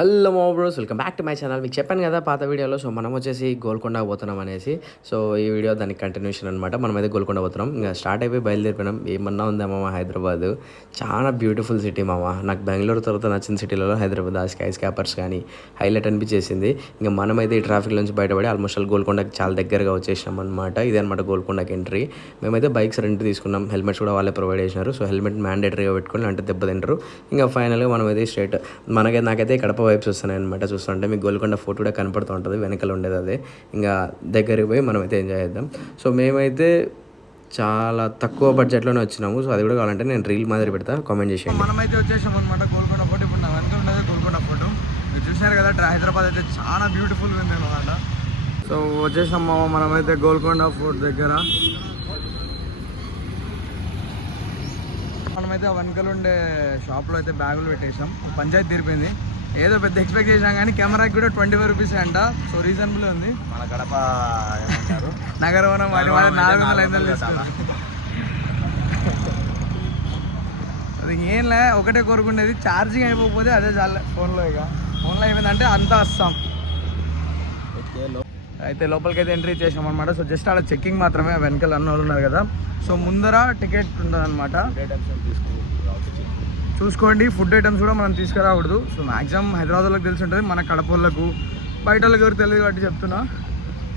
Hello మో bros, welcome back to my channel. మీకు చెప్పాను కదా పాత వీడియోలో. సో మనం వచ్చేసి గోల్కొండ పోతున్నాం అనేసి. సో ఈ వీడియో దానికి కంటిన్యూషన్ అనమాట. మనమైతే గోల్కొండ పోతున్నాం. ఇంకా స్టార్ట్ అయిపోయి బయలుదేరిపోయినాం. ఏమన్నా ఉందా మామ హైదరాబాద్. చాలా బ్యూటిఫుల్ సిటీ మామ. నాకు బెంగళూరు తర్వాత నచ్చిన సిటీలలో హైదరాబాద్. ఆ స్కై స్కాపర్స్ కానీ హైలైట్ అనిపించేసింది. ఇంకా మనమైతే ఈ ట్రాఫిక్ నుంచి బయటపడి ఆల్మోస్ట్ గోల్కొండకి చాలా దగ్గరగా వచ్చేసినాం అనమాట. ఇదే అనమాట గోల్కొండకి ఎంట్రీ. మేమైతే బైక్స్ రెంట్ తీసుకున్నాం. హెల్మెట్స్ కూడా వాళ్ళే ప్రొవైడ్ చేసినారు. సో హెల్మెట్ మ్యాండేటరీగా పెట్టుకుని అంటే దెబ్బ తింటారు. ఇంకా ఫైనల్గా మనమైతే స్ట్రేట్ నాకైతే కడప వైబ్స్ వస్తున్నాయి అనమాట. చూస్తుంటే మీకు గోల్కొండ ఫోర్ట్ కూడా కనపడుతూ ఉంటుంది. వెనకాల ఉండేది అదే. ఇంకా దగ్గరికి పోయి మనమైతే ఎంజాయ్ చేద్దాం. సో మేమైతే చాలా తక్కువ బడ్జెట్లోనే వచ్చినాము. సో అది కూడా కావాలంటే నేను రీల్ మాదిరి పెడతా, కామెంట్ చేసేయండి. మనమైతే వచ్చేసాం అనమాట గోల్కొండ ఫోర్ట్. ఇప్పుడు నా వెనక ఉండేది గోల్కొండ ఫోర్ట్. మీరు చూసినారు కదా, హైదరాబాద్ అయితే చాలా బ్యూటిఫుల్గా ఉంది అనమాట. సో వచ్చేసాం మనమైతే గోల్కొండ ఫోర్ట్ దగ్గర. మనమైతే ఆ వెనకలు ఉండే షాప్లో అయితే బ్యాగులు పెట్టేసాం. పంచాయతీ తీరిపోయింది. ఏదో పెద్ద ఎక్స్పెక్ట్ చేసాం కానీ కెమెరాకి కూడా 25 రూపీస్ అంట. సో రీజనబుల్ ఉంది. మన గడప నగరవనం వాడి 400 తీసుకుంటారు. అది ఏంలే, ఒకటే కోరుకుండేది ఛార్జింగ్ అయిపోతే అదే చాలా ఫోన్లో. ఫోన్లో ఏమైందంటే అంతా వస్తాం. అయితే లోపలికి అయితే ఎంట్రీ చేసాం అనమాట. సో జస్ట్ అలా చెక్కింగ్ మాత్రమే. వెనకాల అన్న వాళ్ళు ఉన్నారు కదా. సో ముందర టికెట్ ఉంటుంది అనమాట. చూసుకోండి, ఫుడ్ ఐటమ్స్ కూడా మనం తీసుకురాకూడదు. సో మ్యాక్సిమం హైదరాబాద్లోకి తెలిసి ఉంటుంది. మన కడప వాళ్ళకు బయట వాళ్ళకి ఎవరు తెలియదు కాబట్టి చెప్తున్నా.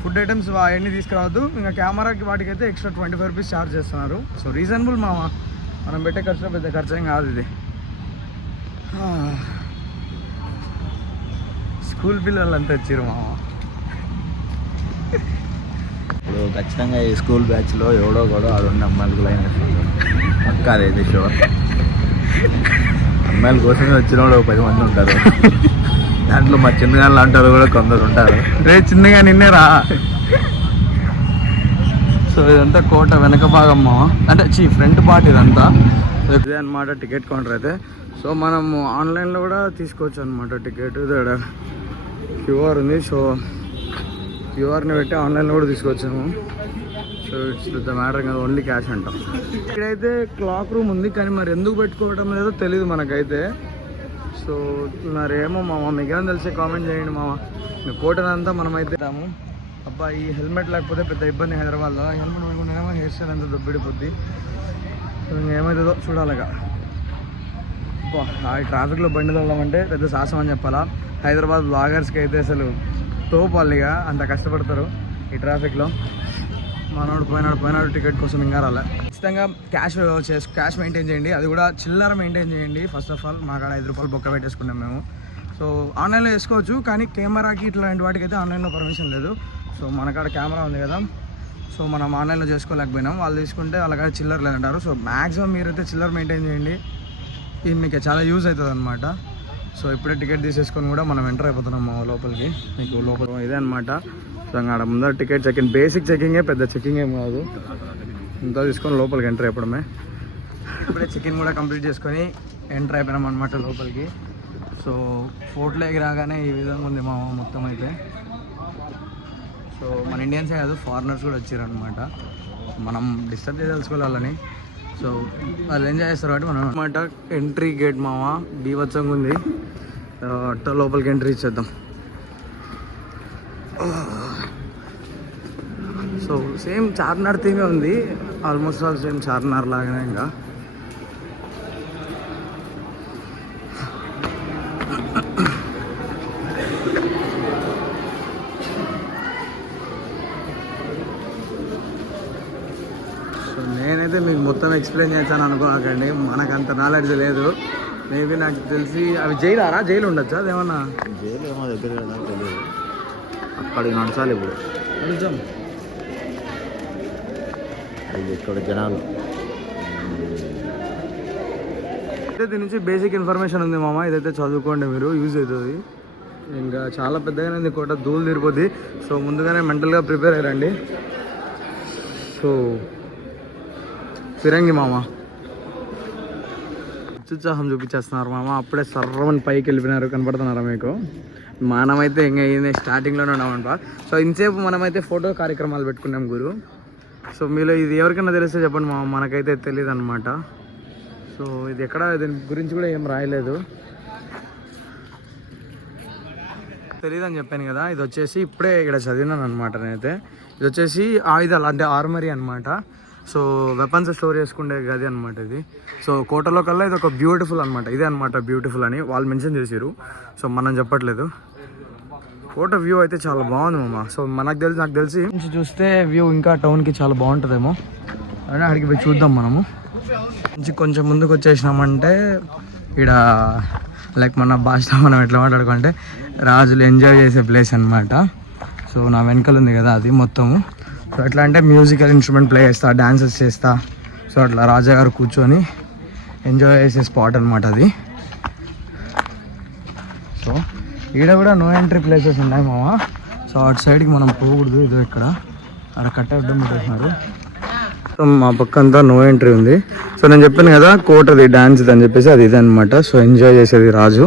ఫుడ్ ఐటమ్స్ అవన్నీ తీసుకురావద్దు. ఇంకా కెమెరాకి వాటికైతే ఎక్స్ట్రా 25 రూపీస్ ఛార్జ్ చేస్తున్నారు. సో రీజనబుల్ మామ. మనం పెట్టే ఖర్చులో పెద్ద ఖర్చు ఏం కాదు ఇది. స్కూల్ పిల్లలు అంతా వచ్చారు మామ. ఇప్పుడు ఖచ్చితంగా ఈ స్కూల్ బ్యాచ్లో ఎవడో కూడా ఆడు ఉన్న అమ్మాయిలకు లైన్ అక్క అదైతే షూర్. అమ్మాయిల కోసమే వచ్చిన వాడు 10 మంది ఉంటారు. దాంట్లో మా చిన్నగాళ్ళు అంటారు కూడా కొందరు ఉంటారు. రే చిన్నగా నిన్నే రా. సో ఇదంతా కోట వెనక భాగం అంటే ఫ్రంట్ పార్ట్ ఇదంతా. ఇదే అనమాట టికెట్ కౌంటర్ అయితే. సో మనము ఆన్లైన్లో కూడా తీసుకోవచ్చు అనమాట టికెట్. ఇది క్యూఆర్ ఉంది. సో క్యూఆర్ని పెట్టి ఆన్లైన్లో కూడా తీసుకొచ్చాము. సో ఇట్స్ ద మ్యాటర్ కదా, ఓన్లీ క్యాష్ అంటాం. ఇక్కడైతే క్లాక్ రూమ్ ఉంది కానీ మరి ఎందుకు పెట్టుకోవడం లేదో తెలియదు మనకైతే. సో మరేమో మామ, మీకేమో తెలిసే కామెంట్ చేయండి మామ. కోటనంతా మనమైతే రాము. అబ్బా ఈ హెల్మెట్ లేకపోతే పెద్ద ఇబ్బంది హైదరాబాద్లో. హెల్మెట్ పెట్టుకుంటేనేమో హెయిర్ స్టైల్ అంతా దొబ్బిడిపోద్ది. సో ఇంకేమవుతుందో చూడాలిగా. ఈ ట్రాఫిక్లో బండిలో వెళ్ళామంటే పెద్ద సాహసం అని చెప్పాలా. హైదరాబాద్ బ్లాగర్స్కి అయితే అసలు తోపాలిగా అంత కష్టపడతారు ఈ ట్రాఫిక్లో. మనోడు పోయినాడు టికెట్ కోసం ఇంకా రాలే. ఖచ్చితంగా క్యాష్ మెయింటైన్ చేయండి. అది కూడా చిల్లర మెయింటైన్ చేయండి. ఫస్ట్ ఆఫ్ ఆల్ మాకాడ 5 రూపాయలు బొక్క పెట్టేసుకున్నాం మేము. సో ఆన్లైన్లో వేసుకోవచ్చు కానీ కెమెరాకి ఇట్లాంటి వాటికి అయితే ఆన్లైన్లో పర్మిషన్ లేదు. సో మనకాడ కెమెరా ఉంది కదా, సో మనం ఆన్లైన్లో చేసుకోలేకపోయినాం. వాళ్ళు తీసుకుంటే వాళ్ళకాడ చిల్లర లేదంటారు. సో మ్యాక్సిమం మీరైతే చిల్లర మెయింటైన్ చేయండి. ఇది మీకు చాలా యూజ్ అవుతుంది అనమాట. సో ఇప్పుడే టికెట్ తీసేసుకొని కూడా మనం ఎంటర్ అయిపోతున్నాం లోపలికి. మీకు లోపల ఇదే అనమాట. సో అక్కడ ముందర టికెట్ చెకింగ్, బేసిక్ చెకింగే, పెద్ద చెకింగ్ ఏం కాదు. ఇంత తీసుకొని లోపలికి ఎంటర్ అయిపోవడమే. ఇప్పుడే చెకింగ్ కూడా కంప్లీట్ చేసుకొని ఎంటర్ అయిపోయినాం అనమాట లోపలికి. సో ఫోర్ట్లోకి రాగానే ఈ విధంగా ఉంది మా మొత్తం అయితే. సో మన ఇండియన్సే కాదు, ఫారినర్స్ కూడా వచ్చారనమాట. మనం డిస్టర్బ్ చేయదలుచుకోవాలని. సో వాళ్ళు ఎంజాయ్ చేస్తారు కాబట్టి మనం అనమాట. ఎంట్రీ గేట్ మామ బీభత్సంగా ఉంది. లోపలికి ఎంట్రీ ఇచ్చేద్దాం. సో సేమ్ చార్మినార్ థీమే ఉంది. ఆల్మోస్ట్ ఆల్ సేమ్ చార్మినార్ లాగానే. ఇంకా సో నేనైతే మీకు మొత్తం ఎక్స్ప్లెయిన్ చేస్తాను అనుకోకండి, మనకంత నాలెడ్జ్ లేదు. మేబీ నాకు తెలిసి అవి జైలు ఉండొచ్చా అదేమన్నా? జైలు ఏమో దగ్గర తెలియదు. అక్కడికి నడచాలి ఇప్పుడు. నిజం ఇక్కడ జనాలు. దీని నుంచి బేసిక్ ఇన్ఫర్మేషన్ ఉంది మామ. ఇదైతే చదువుకోండి, మీరు యూజ్ అవుతుంది. ఇంకా చాలా పెద్దగానే ఉంది కోట, ధూళి తీరిపోద్ది. సో ముందుగానే మెంటల్గా ప్రిపేర్ అయ్యారండి. సో ఫిరంగి మామ ఉత్సాహం చూపించేస్తున్నారు మామ. అప్పుడే సర్రమని పైకి వెళ్ళిపోయినారు, కనపడుతున్నారా మీకు? మనమైతే ఇంకా స్టార్టింగ్లోనే ఉన్నామంట. సో ఇంతసేపు మనమైతే ఫోటో కార్యక్రమాలు పెట్టుకున్నాం గురు. సో మీలో ఇది ఎవరికైనా తెలిస్తే చెప్పండి మామ, మనకైతే తెలియదు అనమాట. సో ఇది ఎక్కడ, దీని గురించి కూడా ఏం రాయలేదు. తెలియదు అని చెప్పాను కదా, ఇది వచ్చేసి ఇప్పుడే ఇక్కడ చదివినాను అనమాట నేనైతే. ఇది వచ్చేసి ఆయుధాలు అంటే ఆర్మరీ అనమాట. సో వెపన్స్ స్టోర్ చేసుకునే గది అనమాట ఇది. సో కోటలో కల్లా ఇది ఒక బ్యూటిఫుల్ అనమాట, ఇదే అనమాట బ్యూటిఫుల్ అని వాళ్ళు మెన్షన్ చేశారు. సో మనం చెప్పట్లేదు. కోట వ్యూ అయితే చాలా బాగుంది మామ. సో నాకు తెలిసి నుంచి చూస్తే వ్యూ ఇంకా టౌన్కి చాలా బాగుంటుందేమో అని అడిగి పోయి చూద్దాం మనము. నుంచి కొంచెం ముందుకు వచ్చేసినామంటే ఇక్కడ లైక్ మన భాష మనం ఎట్లా మాట్లాడుకుంటే రాజులు ఎంజాయ్ చేసే ప్లేస్ అనమాట. సో నా వెనకాల ఉంది కదా అది మొత్తము. సో ఎట్లా అంటే మ్యూజికల్ ఇన్స్ట్రుమెంట్ ప్లే చేస్తా, డాన్సెస్ చేస్తా. సో అట్లా రాజాగారు కూర్చొని ఎంజాయ్ చేసే స్పాట్ అనమాట అది. సో ఈడ కూడా నో ఎంట్రీ ప్లేసెస్ ఉన్నాయి మామ. సో అటు సైడ్కి మనం పోకూడదు. ఇదో ఇక్కడ అక్కడ కట్ట అడ్డం పెట్టేస్తున్నారు. సో మా పక్క అంతా నో ఎంట్రీ ఉంది. సో నేను చెప్పాను కదా కోటది డాన్స్ అని చెప్పేసి అది ఇదే అనమాట. సో ఎంజాయ్ చేసేది రాజు.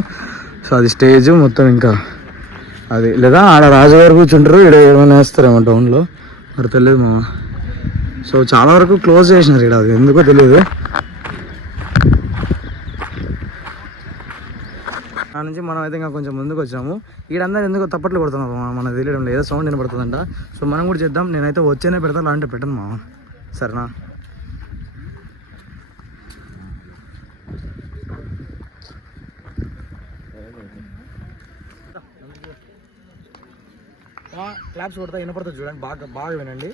సో అది స్టేజ్ మొత్తం ఇంకా అది, లేదా ఆడ రాజుగారు కూర్చుంటారు, ఇక్కడ ఏమైనా వేస్తారేమో టౌన్లో మరి తెలియదు మామ. సో చాలా వరకు క్లోజ్ చేసినారు ఇక్కడ, అది ఎందుకో తెలియదు. ఆ నుంచి మనం అయితే ఇంకా కొంచెం ముందుకు వచ్చాము. ఈడందరూ ఎందుకో తప్పట్లు కొడుతున్నారు మనకు తెలియడం లేదు, సౌండ్ వినపడుతుందంట. సో మనం కూడా చేద్దాం. నేనైతే వచ్చేనే పెడతా, లాంటి పెట్టను మామ, సరేనా? క్లాప్స్ కొడతా వినపడుతుంది చూడండి, బాగా బాగా వినండి.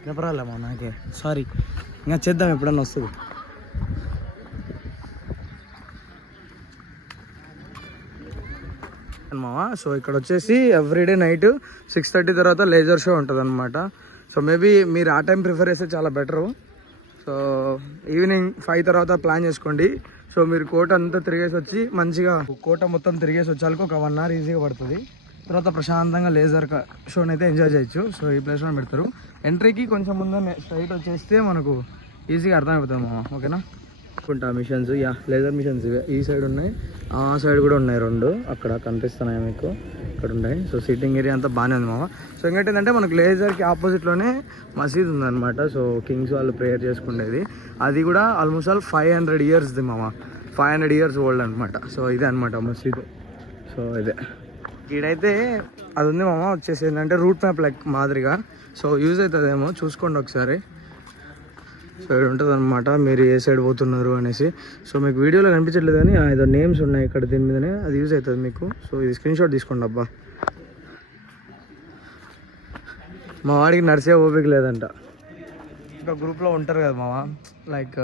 వినపరాలేమా నాకే, సారీ. ఇంకా చేద్దాం, ఎప్పుడన్నా వస్తుంది. మావా సో ఇక్కడ వచ్చేసి ఎవ్రీడే నైట్ 6:30 తర్వాత లేజర్ షో ఉంటుంది అనమాట. సో మేబీ మీరు ఆ టైం ప్రిఫర్ చేస్తే చాలా బెటరు. సో ఈవినింగ్ 5 తర్వాత ప్లాన్ చేసుకోండి. సో మీరు కోట అంతా తిరిగేసి వచ్చి మంచిగా కోట మొత్తం తిరిగేసి వచ్చాక ఒక 1 hour ఈజీగా పడుతుంది. తర్వాత ప్రశాంతంగా లేజర్ షోని అయితే ఎంజాయ్ చేయొచ్చు. సో ఈ ప్లేస్లో పెడతారు. ఎంట్రీకి కొంచెం ముందే స్ట్రైట్ వచ్చేస్తే మనకు ఈజీగా అర్థమైపోతుంది మామ, ఓకేనా? అనుకుంటా మిషన్స్, యా లేజర్ మిషన్స్ ఈ సైడ్ ఉన్నాయి, ఆ సైడ్ కూడా ఉన్నాయి 2 అక్కడ కనిపిస్తున్నాయి మీకు, ఇక్కడ ఉన్నాయి. సో సిట్టింగ్ ఏరియా అంతా బాగానే ఉంది మామ. సో ఇంకేంటంటే మనకు లేజర్కి ఆపోజిట్లోనే మసీద్ ఉందన్నమాట. సో కింగ్స్ వాళ్ళు ప్రేయర్ చేసుకునేది, అది కూడా ఆల్మోస్ట్ ఆల్ 500 yearsది మామ, 500 years ఓల్డ్ అనమాట. సో ఇదే అనమాట మసీద్. సో ఇదే ఈడైతే అది ఉంది మామ. వచ్చేసి ఏంటంటే రూట్ మ్యాప్ లైక్ మాదిరిగా. సో యూజ్ అవుతుందేమో చూసుకోండి ఒకసారి. సో ఇక్కడ ఉంటుంది అనమాట, మీరు ఏ సైడ్ పోతున్నారు అనేసి. సో మీకు వీడియోలో కనిపించట్లేదు కానీ ఏదో నేమ్స్ ఉన్నాయి ఇక్కడ దీని మీదనే, అది యూజ్ అవుతుంది మీకు. సో ఇది స్క్రీన్ షాట్ తీసుకోండి అబ్బా. మా వాడికి నడిచే ఓపిక లేదంట. ఇంకా గ్రూప్లో ఉంటారు కదా మావా, లైక్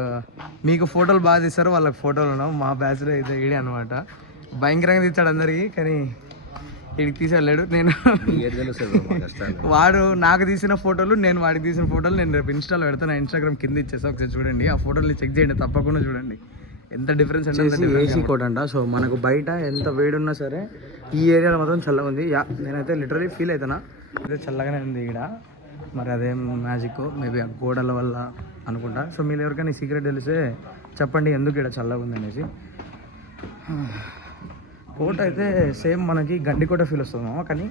మీకు ఫోటోలు బాగా తీస్తారు, వాళ్ళకి ఫోటోలు ఉన్నావు. మా బ్యాచ్లో అయితే ఈడే అనమాట, భయంకరంగా తీస్తాడు అందరికీ, కానీ వీడికి తీసేళ్ళాడు. నేను వాడు నాకు తీసిన ఫోటోలు, నేను వాడికి తీసిన ఫోటోలు నేను రేపు ఇన్స్టాలో పెడతాను. నా ఇన్స్టాగ్రామ్ కింద ఇచ్చేస్తా, ఒకసారి చూడండి. ఆ ఫోటోలు చెక్ చేయండి, తప్పకుండా చూడండి ఎంత డిఫరెన్స్ అంటే. ఏసీ కోట్ అంట. సో మనకు బయట ఎంత వేడి ఉన్నా సరే ఈ ఏరియాలో మాత్రం చల్లగా ఉంది. యా నేనైతే లిటరలీ ఫీల్ అవుతానా, అయితే చల్లగానే ఉంది ఇక్కడ. మరి అదేం మ్యాజిక్, మేబీ ఆ గోడల వల్ల అనుకుంటా. సో మీరు ఎవరికైనా సీక్రెట్ తెలిస్తే చెప్పండి ఎందుకు ఇక్కడ చల్లగా ఉంది అనేసి. కోట అయితే సేమ్ మనకి గండికోట ఫీల్ వస్తుంది, కానీ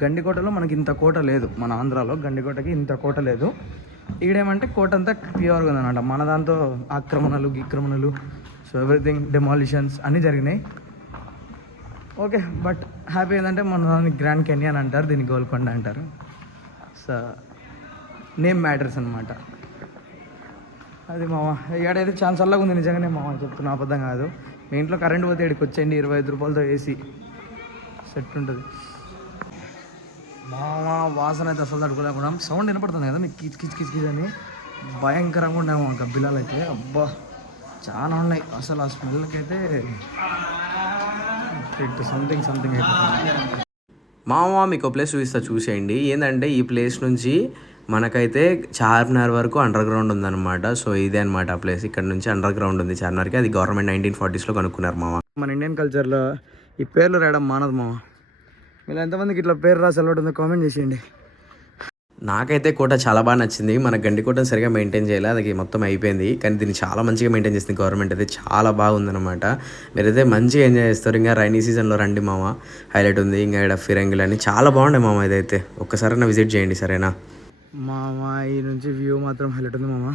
గండికోటలో మనకి ఇంత కోట లేదు. మన ఆంధ్రాలో గండికోటకి ఇంత కోట లేదు. ఈడేమంటే కోట అంతా ప్యూర్గా ఉందన్నమాట. మన దాంతో ఆక్రమణలు సో ఎవ్రీథింగ్ డెమాలిషన్స్ అన్నీ జరిగినాయి. ఓకే, బట్ హ్యాపీ ఏంటంటే మన దాన్ని గ్రాండ్ కెన్యన్ అంటారు, దీన్ని గోల్కొండ అంటారు. సో నేమ్ మ్యాటర్స్ అనమాట. అది మామ ఏడైతే ఛాన్స్ చల్లగా ఉంది నిజంగానే మామ, చెప్తున్నా అబద్ధం కాదు. మీ ఇంట్లో కరెంట్ పోతే ఇక్కడికి వచ్చేయండి, 25 రూపాయలతో ఏసీ సెట్ ఉంటుంది మామ. వాసన అయితే అసలు తట్టుకోలేకున్నాం. సౌండ్ వినపడుతుంది కదా మీకు, కిచ్ కిచ్ కిచ్ కిచ్ అని భయంకరంగా ఉన్నాయి మా గబ్బిలాలు అయితే. అబ్బా చాలా ఉన్నాయి అసలు. ఆ స్మెల్కి అయితే సంథింగ్ అయితే. మామ మీకు ప్లేస్ చూపిస్తా, చూసేయండి. ఏంటంటే ఈ ప్లేస్ నుంచి మనకైతే చార్మినార్ వరకు అండర్ గ్రౌండ్ ఉందన్నమాట. సో ఇదే అనమాట ఆ ప్లేస్. ఇక్కడ నుంచి అండర్ గ్రౌండ్ ఉంది చార్మినార్కి. అది గవర్నమెంట్ 1940s కనుక్కున్నారు మామ. మన ఇండియన్ కల్చర్లో ఈ పేర్లు రాయడం మానదు మామ. మీరు ఎంతమందికి ఇట్లా పేరు రాసి అలవాటు ఉందో కామెంట్ చేసేయండి. నాకైతే కోట చాలా బాగా నచ్చింది. మన గండికోటను సరిగా మెయింటైన్ చేయాలి, అది మొత్తం అయిపోయింది. కానీ దీన్ని చాలా మంచిగా మెయింటైన్ చేస్తుంది గవర్నమెంట్, అయితే చాలా బాగుందన్నమాట. మీరైతే మంచిగా ఎంజాయ్ చేస్తారు. ఇంకా రైనీ సీజన్లో రండి మామ, హైలైట్ ఉంది. ఇంకా ఇక్కడ ఫిరంగిలు అని చాలా బాగుంటాయి మామ. ఇదైతే ఒక్కసారైనా విజిట్ చేయండి, సరేనా మామ? ఈ నుంచి వ్యూ మాత్రం హైలైట్ ఉంది మామ.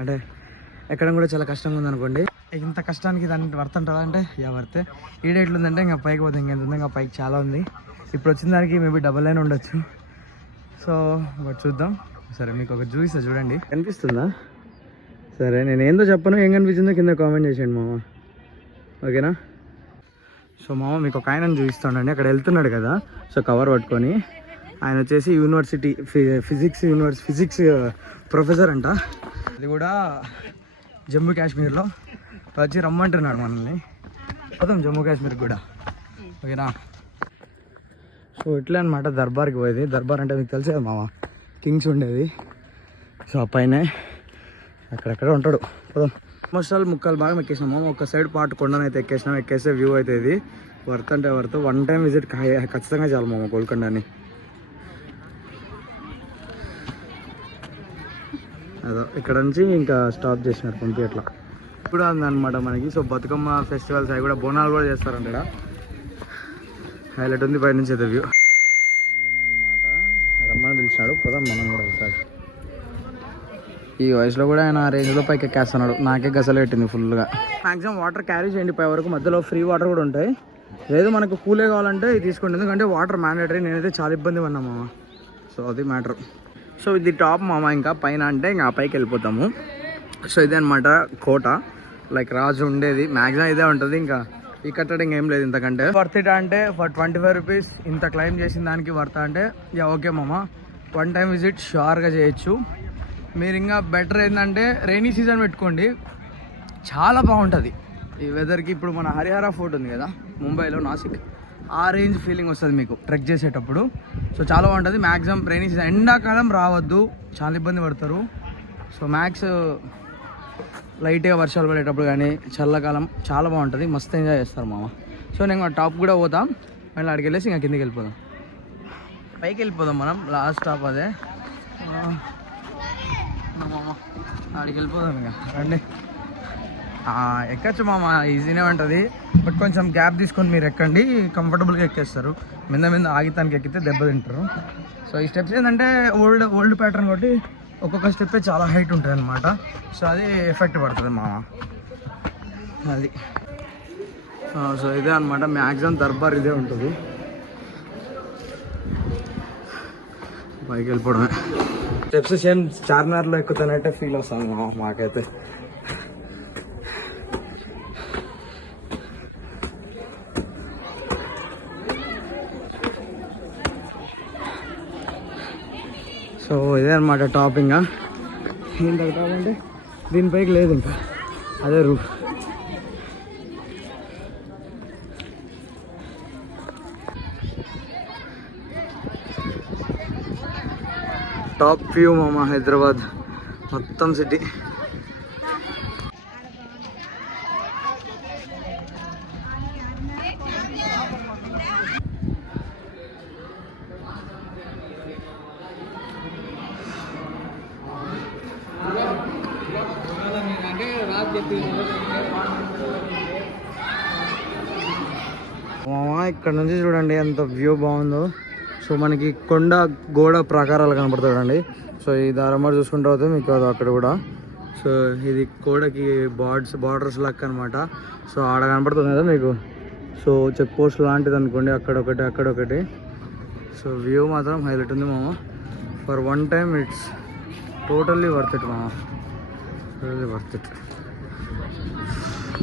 అంటే ఎక్కడం కూడా చాలా కష్టంగా ఉంది అనుకోండి. ఇంత కష్టానికి దాన్ని వర్త్ అంటారా అంటే వర్తే. ఈ డేట్లు ఉందంటే ఇంకా పైకి పోతే ఇంకెంత ఉంది, ఇంకా పైకి చాలా ఉంది. ఇప్పుడు వచ్చిన దానికి మేబీ డబల్ అయినా ఉండొచ్చు. సో బట్ చూద్దాం. సరే మీకు ఒక చూపిస్తా చూడండి, కనిపిస్తుందా? సరే నేను ఏందో చెప్పను, ఏం కనిపించిందో కింద కామెంట్ చేసేయండి మామ, ఓకేనా? సో మామ మీకు ఒక ఆయనను చూపిస్తాడండి, అక్కడ వెళ్తున్నాడు కదా, సో కవర్ పట్టుకొని. ఆయన వచ్చేసి యూనివర్సిటీ ఫిజిక్స్ ప్రొఫెసర్ అంట. అది కూడా జమ్మూ కాశ్మీర్లో. వచ్చి రమ్మంటున్నాడు మనల్ని, పోదాం జమ్మూ కాశ్మీర్కి కూడా, ఓకేనా? సో ఇట్లా అనమాట దర్బార్కి పోయేది. దర్బార్ అంటే మీకు తెలిసే మామ, కింగ్స్ ఉండేది. సో ఆ పైన అక్కడక్కడ ఉంటాడు. పోదాం. ముక్కలు బాగా ఎక్కేసినాము. ఒక సైడ్ పార్ట్ కొండనైతే ఎక్కేసినాం. ఎక్కేస్తే వ్యూ అయితే ఇది వర్త్ అంటే వర్త్. 1 టైం విజిట్ ఖచ్చితంగా చాలు మామ గోల్కొండని. అదో ఇక్కడ నుంచి ఇంకా స్టాప్ చేసినారు పంపి అట్లా. ఇప్పుడు ఉందన్నమాట మనకి. సో బతుకమ్మ ఫెస్టివల్స్ అవి కూడా, బోనాలు కూడా చేస్తారంట ఇక్కడ. హైలైట్ ఉంది బయట నుంచి అయితే వ్యూ అనమాట. రమ్మని పిలిచినాడు, పోదాం మనం కూడా ఒకసారి. ఈ వయసులో కూడా ఆయన ఆ రేంజ్లో పైకి ఎక్కేస్తున్నాడు. నాకే గసలు పెట్టింది ఫుల్గా. మ్యాక్సిమం వాటర్ క్యారీ చేయండి పై వరకు. మధ్యలో ఫ్రీ వాటర్ కూడా ఉంటాయి. లేదు మనకు కూలే కావాలంటే ఇది తీసుకోండి, ఎందుకంటే వాటర్ మ్యాండేటరీ. నేనైతే చాలా ఇబ్బంది పడినా మామ. సో అది మ్యాటర్. సో ఇది టాప్ మామ. ఇంకా పైన అంటే ఇంకా పైకి వెళ్ళిపోతాము. సో ఇదే అనమాట కోట, లైక్ రాజు ఉండేది. మ్యాక్సిమం ఇదే ఉంటుంది. ఇంకా ఈ కట్టడం ఏం లేదు ఇంతకంటే. వర్త్ ఇట్ అంటే ఫర్ 25 రూపీస్ ఇంత క్లైమ్ చేసిన దానికి వర్త్ అంటే యా ఓకే మామ. 1 టైం విజిట్ షూర్గా చేయొచ్చు. మీరు ఇంకా బెటర్ ఏంటంటే రైనీ సీజన్ పెట్టుకోండి, చాలా బాగుంటుంది ఈ వెదర్కి. ఇప్పుడు మన హరిహర ఫోర్ట్ ఉంది కదా ముంబైలో, నాసిక్, ఆ రేంజ్ ఫీలింగ్ వస్తుంది మీకు ట్రెక్ చేసేటప్పుడు. సో చాలా బాగుంటుంది. మ్యాక్సిమం రైనీ సీజన్, ఎండాకాలం రావద్దు, చాలా ఇబ్బంది పడతారు. సో మ్యాక్స్ లైట్గా వర్షాలు పడేటప్పుడు కానీ చల్లకాలం చాలా బాగుంటుంది, మస్తు ఎంజాయ్ చేస్తారు మామ. సో నేను టాప్ కూడా పోతాం, మళ్ళీ అక్కడికి వెళ్ళేసి ఇంకా కిందకి వెళ్ళిపోదాం. పైకి వెళ్ళిపోదాం మనం, లాస్ట్ స్టాప్ అదే మామ. అక్కడికి వెళ్ళిపోదాం ఇక రండి. ఎక్కచ్చు మామ, ఈజీనే ఉంటుంది. బట్ కొంచెం గ్యాప్ తీసుకొని మీరు ఎక్కండి, కంఫర్టబుల్గా ఎక్కేస్తారు. మీద ఆగితానికి ఎక్కితే దెబ్బ తింటారు. సో ఈ స్టెప్స్ ఏంటంటే ఓల్డ్ ప్యాటర్న్ కాబట్టి ఒక్కొక్క స్టెప్పే చాలా హైట్ ఉంటుంది అనమాట. సో అది ఎఫెక్ట్ పడుతుంది మామ, అది. సో ఇదే అనమాట మ్యాక్సిమం దర్బార్ ఇదే ఉంటుంది. పైకి వెళ్ళిపోవడమే. స్టెప్స్ సేమ్ చార్మినార్లో ఎక్కుతానంటే ఫీల్ వస్తుంది మామ మాకైతే. సో ఇదే అనమాట టాప్. ఇంకా ఏంటి టాప్ అంటే దీనిపైకి లేదు, ఇంకా అదే రూఫ్. టాప్ వ్యూ మామ హైదరాబాద్ మొత్తం సిటీ. ఇక్కడ నుంచి చూడండి ఎంత వ్యూ బాగుందో. సో మనకి కొండ గోడ ప్రాకారాలు కనపడతాయి చూడండి. సో ఈ దారమారు చూసుకుంటూ అవుతుంది మీకు అది అక్కడ కూడా. సో ఇది గోడకి బార్డర్స్ లెక్క అనమాట. సో ఆడ కనపడుతుంది కదా మీకు. సో చెక్ పోస్ట్ లాంటిది అనుకోండి, అక్కడొకటి. సో వ్యూ మాత్రం హైలైట్ ఉంది మామ. For 1 time it's totally worth it మామ, టోటల్లీ వర్త్ ఇట్.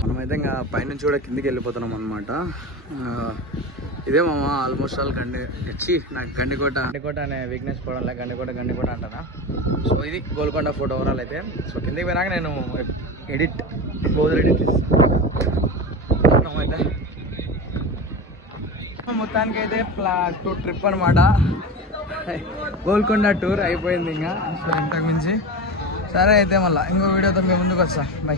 మనమైతే ఇంకా పైనుంచి కూడా కిందికి వెళ్ళిపోతున్నాం అనమాట. ఇదే మామ ఆల్మోస్ట్ ఆల్ నాకు గండికోట అనే వీక్నెస్ పోవడంలో గండికోట అంటారా. సో ఇది గోల్కొండ ఫోటో ఓవరాల్ అయితే. సో కిందికి పోయినాక నేను క్లోజ్ ఎడిట్ ఇస్తాను అయితే. మొత్తానికి అయితే ట్రిప్ అనమాట, గోల్కొండ టూర్ అయిపోయింది ఇంకా. సో ఇంతకు మించి సరే అయితే మళ్ళీ ఇంకో వీడియోతో మేము ముందుకు వస్తా. బై.